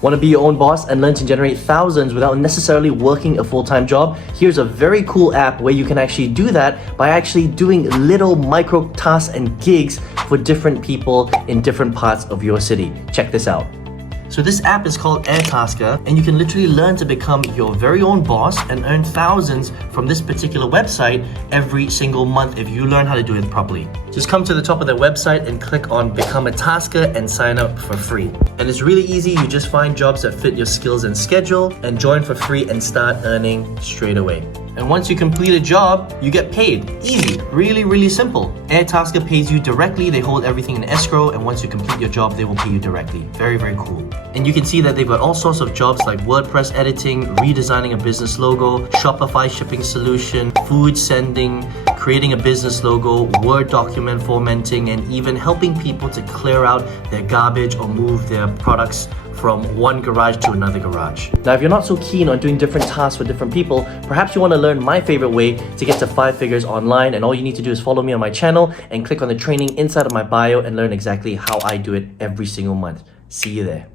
Want to be your own boss and learn to generate thousands without necessarily working a full-time job? Here's a very cool app where you can actually do that by actually doing little micro tasks and gigs for different people in different parts of your city. Check this out. So this app is called Airpasca, and you can literally learn to become your very own boss and earn thousands from this particular website every single month if you learn how to do it properly. Just come to the top of their website and click on Become a Tasker and sign up for free. And it's really easy. You just find jobs that fit your skills and schedule and join for free and start earning straight away. And once you complete a job, you get paid. Easy, really, really simple. Airtasker pays you directly. They hold everything in escrow, and once you complete your job, they will pay you directly. Very, very cool. And you can see that they've got all sorts of jobs like WordPress editing, redesigning a business logo, Shopify shipping solution, food sending, creating a business logo, Word document formatting, and even helping people to clear out their garbage or move their products from one garage to another garage. Now, if you're not so keen on doing different tasks for different people, perhaps you want to learn my favorite way to get to 5 figures online, and all you need to do is follow me on my channel and click on the training inside of my bio and learn exactly how I do it every single month. See you there.